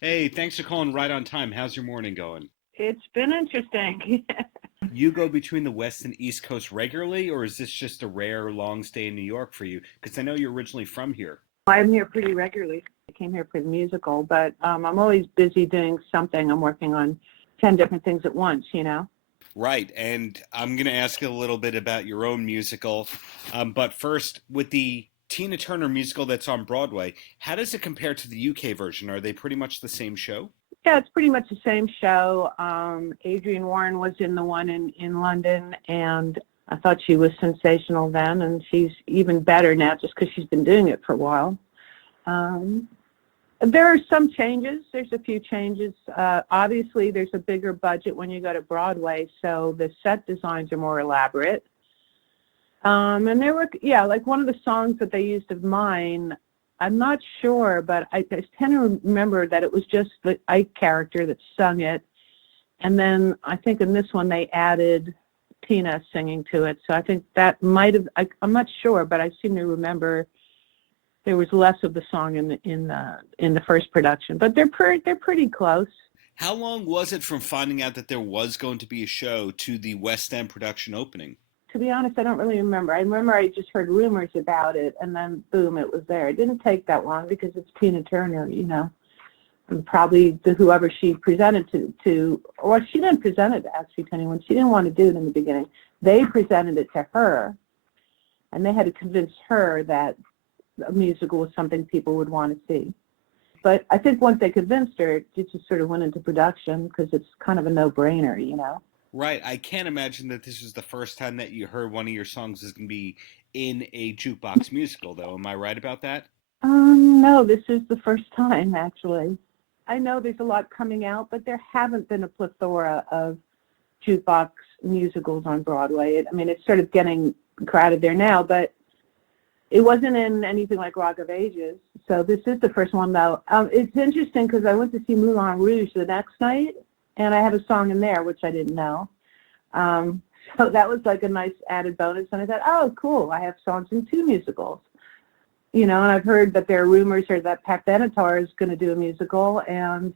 Hey, thanks for calling right on time. How's your morning going? It's been interesting. You go between the West and East Coast regularly, or is this just a rare long stay in New York for you? Because I know you're originally from here. I'm here pretty regularly. I came here for the musical, but I'm always busy doing something. I'm working on 10 different things at once. Right, and I'm going to ask you a little bit about your own musical. But first, with the Tina Turner musical that's on Broadway, how does it compare to the UK version? Are they pretty much the same show? Yeah, it's pretty much the same show. Adrienne Warren was in the one in London, and I thought she was sensational then, and she's even better now just because she's been doing it for a while. Um, There are some changes. There's a few changes. Obviously, there's a bigger budget when you go to Broadway, so the set designs are more elaborate. And there were, yeah, like one of the songs that they used of mine, I'm not sure, but I tend to remember that it was just the Ike character that sung it. And then I think in this one they added Tina singing to it. So I think that might have, I'm not sure, but I seem to remember there was less of the song in the first production, but they're pretty close. How long was it from finding out that there was going to be a show to the West End production opening? To be honest, I don't really remember. I remember I just heard rumors about it, and then boom, it was there. It didn't take that long because it's Tina Turner. And probably whoever she presented to, or she didn't present it actually to anyone. She didn't want to do it in the beginning. They presented it to her, and they had to convince her that a musical was something people would want to see. But I think once they convinced her, it just sort of went into production because it's kind of a no-brainer. Right. I can't imagine that this is the first time that you heard one of your songs is going to be in a jukebox musical, though. Am I right about that? No, this is the first time, actually. I know there's a lot coming out, but there haven't been a plethora of jukebox musicals on Broadway. I mean, it's sort of getting crowded there now, but it wasn't in anything like Rock of Ages. So this is the first one, though. It's interesting because I went to see Moulin Rouge the next night, and I had a song in there, which I didn't know. Um, so that was like a nice added bonus. And I thought, oh, cool, I have songs in two musicals. And I've heard that there are rumors or that Pat Benatar is going to do a musical, and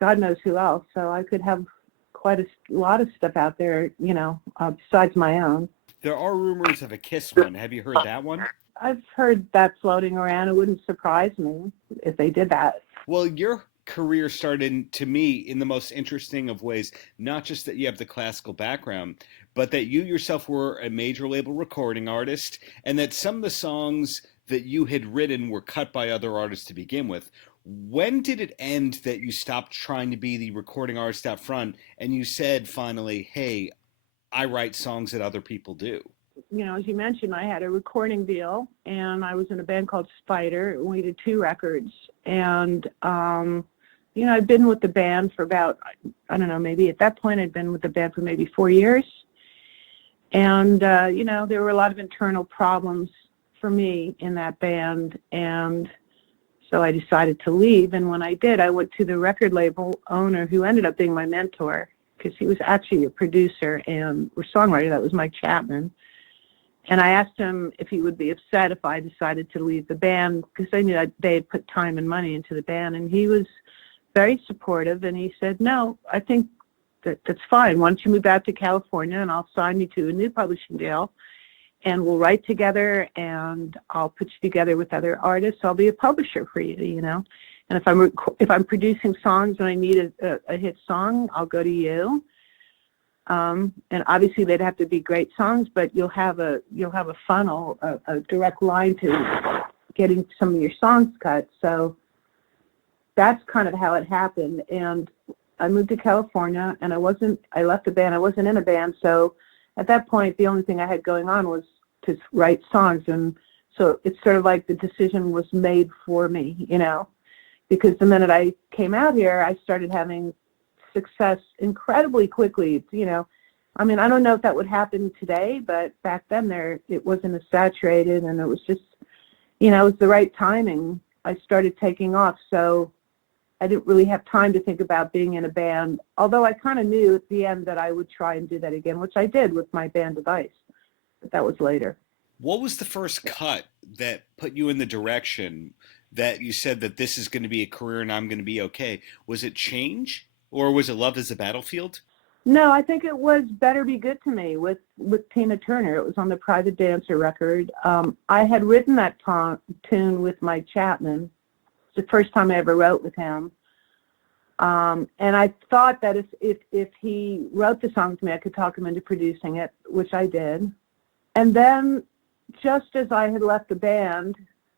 God knows who else. So I could have quite a lot of stuff out there, besides my own. There are rumors of a Kiss one. Have you heard that one? I've heard that floating around. It wouldn't surprise me if they did that. Well, your career started, to me, in the most interesting of ways, not just that you have the classical background, but that you yourself were a major label recording artist, and that some of the songs that you had written were cut by other artists to begin with. When did it end that you stopped trying to be the recording artist out front and you said finally, hey, I write songs that other people do? As you mentioned, I had a recording deal, and I was in a band called Spider, and we did two records. And, I'd been with the band for about, I don't know, maybe at that point I'd been with the band for maybe 4 years. And, there were a lot of internal problems for me in that band. And so I decided to leave. And when I did, I went to the record label owner who ended up being my mentor because he was actually a producer and a songwriter. That was Mike Chapman. And I asked him if he would be upset if I decided to leave the band because I knew that they had put time and money into the band. And he was very supportive. And he said, no, I think that's fine. Why don't you move out to California and I'll sign you to a new publishing deal and we'll write together and I'll put you together with other artists. I'll be a publisher for you. And if I'm producing songs and I need a hit song, I'll go to you. And obviously they'd have to be great songs, but you'll have a funnel, a direct line to getting some of your songs cut. So that's kind of how it happened. And I moved to California, and I left the band. I wasn't in a band, so at that point, the only thing I had going on was to write songs. And so it's sort of like the decision was made for me, because the minute I came out here, I started having success incredibly quickly. I mean, I don't know if that would happen today, but back then it wasn't as saturated, and it was just, it was the right timing. I started taking off, so I didn't really have time to think about being in a band, although I kind of knew at the end that I would try and do that again, which I did with my band Device, but that was later. What was the first cut that put you in the direction that you said that this is going to be a career and I'm going to be okay. Was it change or was it Love is a Battlefield? No, I think it was Better Be Good to Me with Tina Turner. It was on the Private Dancer record. I had written that tune with Mike Chapman. It's the first time I ever wrote with him. And I thought that if he wrote the song to me, I could talk him into producing it, which I did. And then just as I had left the band,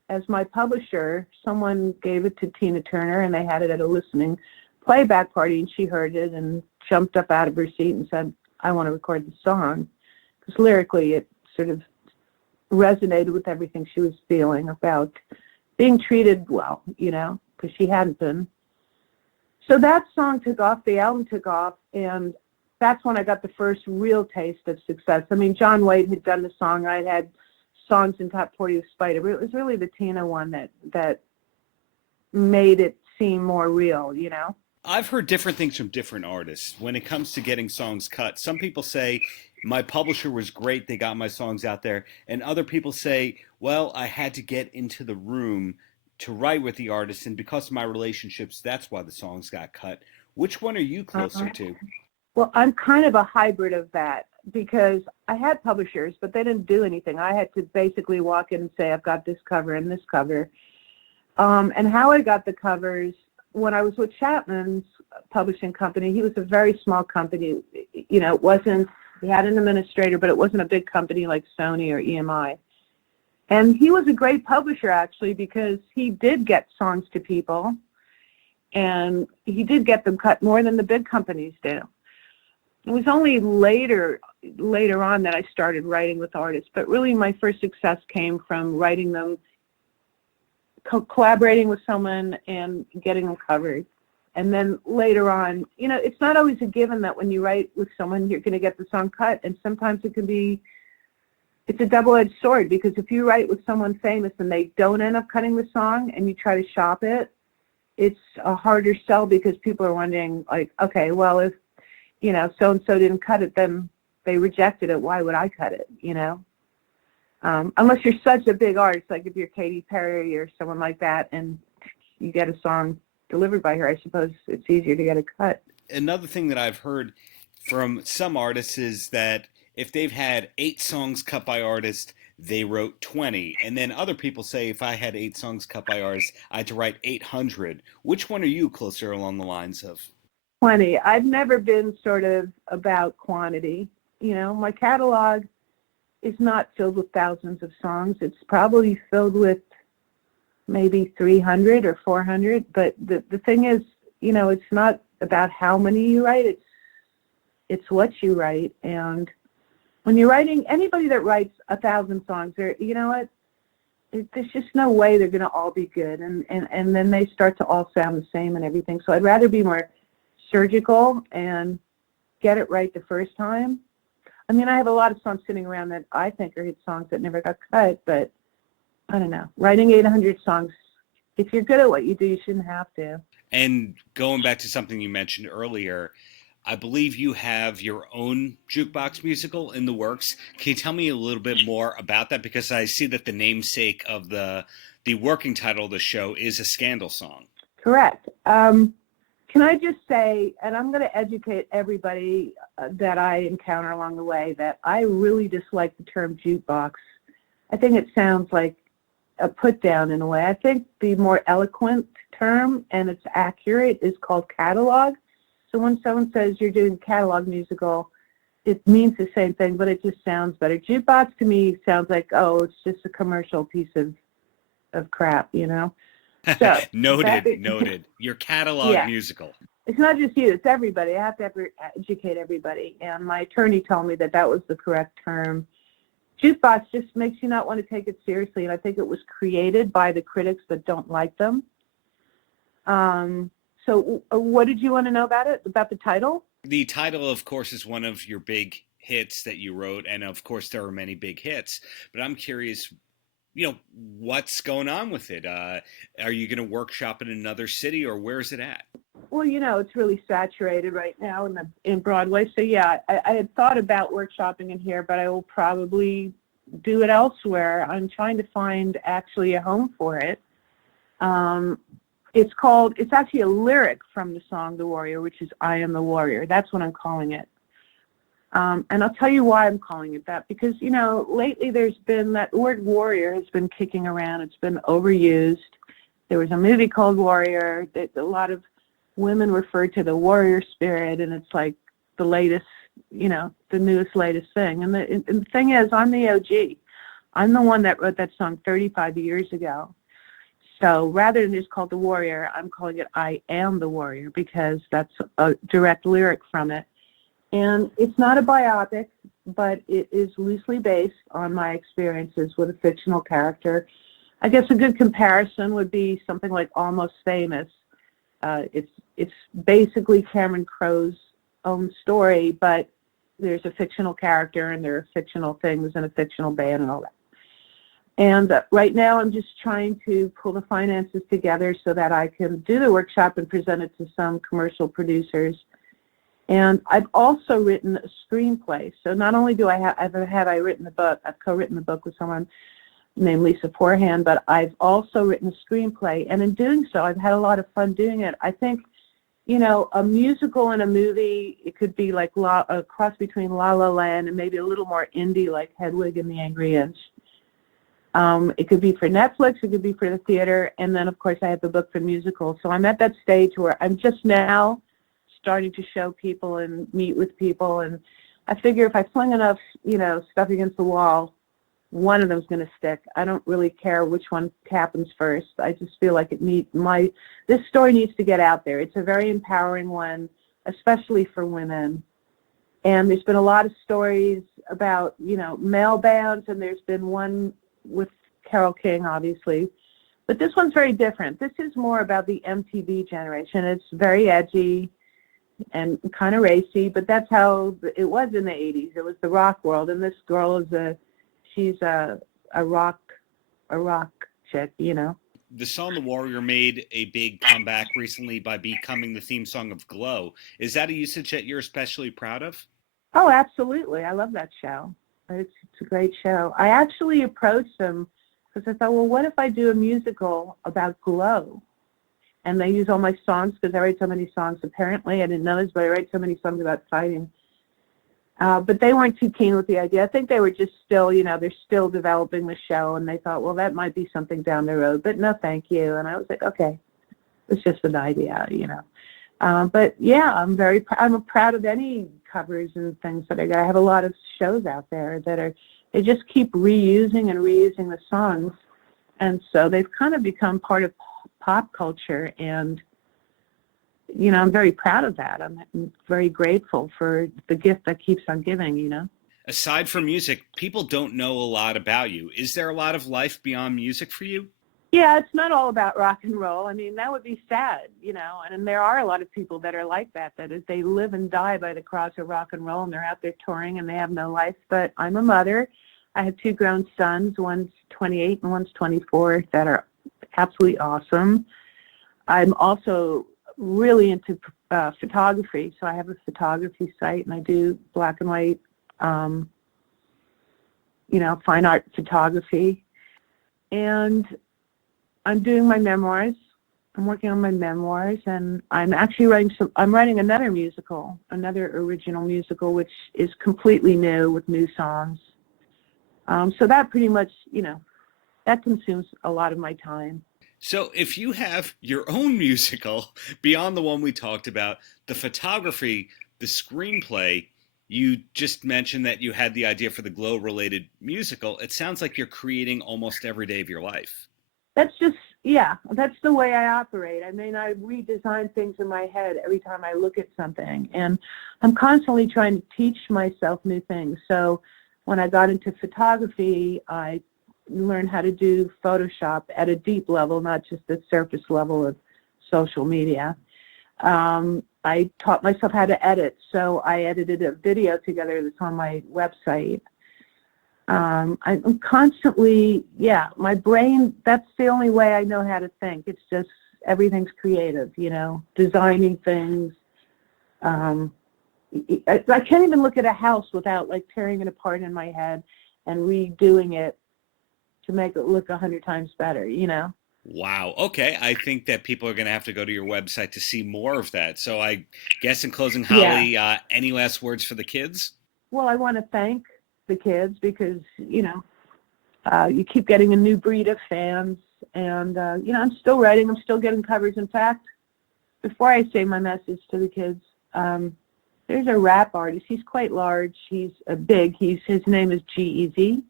as my publisher, someone gave it to Tina Turner, and they had it at a listening playback party, and she heard it and jumped up out of her seat and said, I want to record the song. Because lyrically, it sort of resonated with everything she was feeling about being treated well, because she hadn't been. So that song took off, the album took off, and that's when I got the first real taste of success. I mean, John Wade had done the song. I had songs in Top 40 with Spider, but it was really the Tina one that made it seem more real, I've heard different things from different artists when it comes to getting songs cut. Some people say, my publisher was great, they got my songs out there. And other people say, well, I had to get into the room to write with the artist, and because of my relationships, that's why the songs got cut. Which one are you closer to? Well, I'm kind of a hybrid of that because I had publishers, but they didn't do anything. I had to basically walk in and say, I've got this cover and this cover. And how I got the covers, when I was with Chapman's publishing company, he was a very small company. It wasn't, he had an administrator, but it wasn't a big company like Sony or EMI. And he was a great publisher, actually, because he did get songs to people, and he did get them cut more than the big companies do. It was only later on that I started writing with artists, but really my first success came from writing them, collaborating with someone and getting them covered. And then later on, it's not always a given that when you write with someone, you're going to get the song cut. And sometimes it's a double-edged sword, because if you write with someone famous and they don't end up cutting the song and you try to shop it, it's a harder sell, because people are wondering, like, okay, well, if, so-and-so didn't cut it, then they rejected it. Why would I cut it, Unless you're such a big artist, like if you're Katy Perry or someone like that, and you get a song delivered by her, I suppose it's easier to get it cut. Another thing that I've heard from some artists is that if they've had 8 songs cut by artists, they wrote 20. And then other people say, if I had 8 songs cut by artists, I had to write 800. Which one are you closer along the lines of? 20. I've never been sort of about quantity. My catalog is not filled with thousands of songs. It's probably filled with maybe 300 or 400. But the thing is, it's not about how many you write. It's what you write. And when you're writing, anybody that writes 1,000 songs, there's just no way they're going to all be good. And then they start to all sound the same and everything. So I'd rather be more surgical and get it right the first time. I mean, I have a lot of songs sitting around that I think are hit songs that never got cut, but I don't know. Writing 800 songs, if you're good at what you do, you shouldn't have to. And going back to something you mentioned earlier, I believe you have your own jukebox musical in the works. Can you tell me a little bit more about that? Because I see that the namesake of the working title of the show is a Scandal song. Correct. Can I just say, and I'm going to educate everybody that I encounter along the way, that I really dislike the term jukebox. I think it sounds like a put down in a way. I think the more eloquent term, and it's accurate, is called catalog. So when someone says you're doing catalog musical, it means the same thing, but it just sounds better. Jukebox to me sounds like, oh, it's just a commercial piece of crap, So, noted. Your catalog musical. It's not just you, it's everybody. I have to educate everybody. And my attorney told me that was the correct term. Jukebox just makes you not want to take it seriously. And I think it was created by the critics that don't like them. So what did you want to know about it, about the title? The title, of course, is one of your big hits that you wrote. And of course, there are many big hits. But I'm curious, what's going on with it? Are you going to workshop in another city, or where's it at? Well, it's really saturated right now in Broadway. So yeah, I had thought about workshopping in here, but I will probably do it elsewhere. I'm trying to find actually a home for it. It's actually a lyric from the song The Warrior, which is I Am the Warrior. That's what I'm calling it. And I'll tell you why I'm calling it that, because, lately there's been that word warrior has been kicking around. It's been overused. There was a movie called Warrior that a lot of women referred to the warrior spirit, and it's like the latest, the newest, latest thing. And the thing is, I'm the OG. I'm the one that wrote that song 35 years ago. So rather than just call it The Warrior, I'm calling it I Am the Warrior, because that's a direct lyric from it. And it's not a biopic, but it is loosely based on my experiences with a fictional character. I guess a good comparison would be something like Almost Famous. It's basically Cameron Crowe's own story, but there's a fictional character and there are fictional things and a fictional band and all that. And right now I'm just trying to pull the finances together so that I can do the workshop and present it to some commercial producers. And I've also written a screenplay. So not only have I written the book, I've co-written the book with someone named Lisa Forehand, but I've also written a screenplay. And in doing so, I've had a lot of fun doing it. I think, a musical and a movie, it could be like a cross between La La Land and maybe a little more indie like Hedwig and the Angry Inch. It could be for Netflix, it could be for the theater, and then of course I have the book for musical. So I'm at that stage where I'm just now starting to show people and meet with people, and I figure if I fling enough, stuff against the wall, one of them's going to stick. I don't really care which one happens first. I just feel like this story needs to get out there. It's a very empowering one, especially for women. And there's been a lot of stories about, male bands, and there's been one with Carole King, obviously. But this one's very different. This is more about the MTV generation. It's very edgy and kind of racy, but that's how it was in the 80s. It was the rock world, and this girl she's a rock chick, The song The Warrior made a big comeback recently by becoming the theme song of Glow. Is that a usage that you're especially proud of? Oh, absolutely. I love that show. It's a great show. I actually approached them because I thought, well, what if I do a musical about Glow? And they use all my songs because I write so many songs. Apparently, I didn't know this, but I write so many songs about fighting. But they weren't too keen with the idea. I think they were just still, they're still developing the show, and they thought, well, that might be something down the road, but no, thank you. And I was like, okay, it's just an idea, But yeah, I'm proud of any covers and things that I have a lot of shows out there they just keep reusing the songs, and so they've kind of become part of pop culture, and I'm very proud of that. I'm very grateful for the gift that keeps on giving, Aside from music, people don't know a lot about you. Is there a lot of life beyond music for you? Yeah, it's not all about rock and roll. I mean, that would be sad, and there are a lot of people that are like that they live and die by the cross of rock and roll, and they're out there touring and they have no life. But I'm a mother. I have 2 grown sons, one's 28 and one's 24, that are absolutely awesome. I'm also really into photography, so I have a photography site, and I do black and white, fine art photography. And I'm doing my memoirs. I'm working on my memoirs, and I'm actually writing another original musical, which is completely new with new songs. So that pretty much, that consumes a lot of my time. So if you have your own musical, beyond the one we talked about, the photography, the screenplay, you just mentioned that you had the idea for the Glow-related musical. It sounds like you're creating almost every day of your life. That's the way I operate. I mean, I redesign things in my head every time I look at something, and I'm constantly trying to teach myself new things. So when I got into photography, I learned how to do Photoshop at a deep level, not just the surface level of social media. I taught myself how to edit, so I edited a video together that's on my website. I'm constantly, my brain, that's the only way I know how to think. It's just everything's creative, designing things. I can't even look at a house without tearing it apart in my head and redoing it to make it look 100 times better, Wow. Okay. I think that people are going to have to go to your website to see more of that. So I guess in closing, Yeah. Holly, any last words for the kids? Well, I want to thank the kids because, you keep getting a new breed of fans. And, I'm still writing. I'm still getting covers. In fact, before I say my message to the kids, there's a rap artist. He's quite large. He's big. His name is G-Eazy.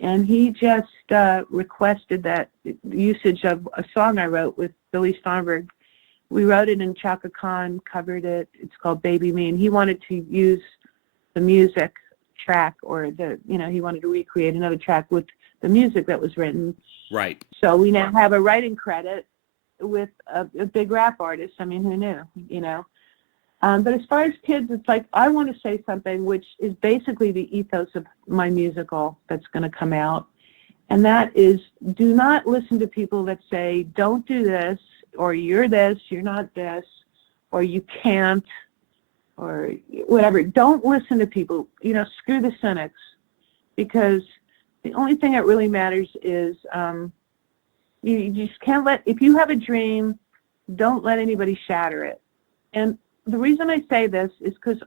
And he just requested that usage of a song I wrote with Billy Steinberg. We wrote it and Chaka Khan covered it. It's called Baby Me. And he wanted to use the music track or he wanted to recreate another track with the music that was written. Right. So we now have a writing credit with a big rap artist. I mean, who knew, But as far as kids, it's like I want to say something which is basically the ethos of my musical that's going to come out. And that is, do not listen to people that say, don't do this, or you're this, you're not this, or you can't, or whatever. Don't listen to people, screw the cynics, because the only thing that really matters is you just can't if you have a dream, don't let anybody shatter it. And the reason I say this is because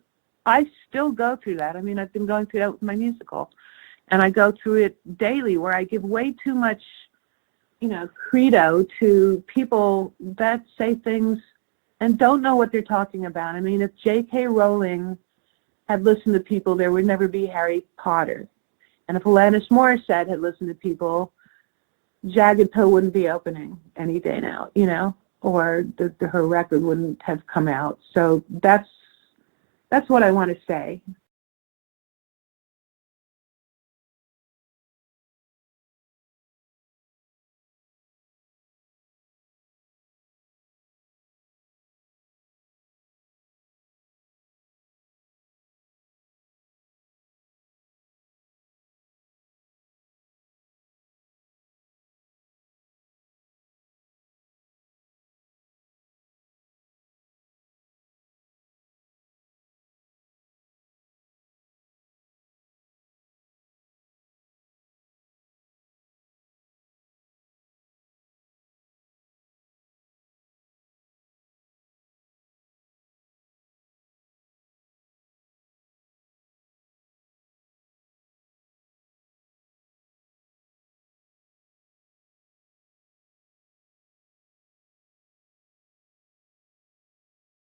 I still go through that. I mean, I've been going through that with my musical, and I go through it daily where I give way too much, credo to people that say things and don't know what they're talking about. I mean, if J.K. Rowling had listened to people, there would never be Harry Potter. And if Alanis Morissette had listened to people, Jagged Pill wouldn't be opening any day now, or her record wouldn't have come out. So that's what I want to say.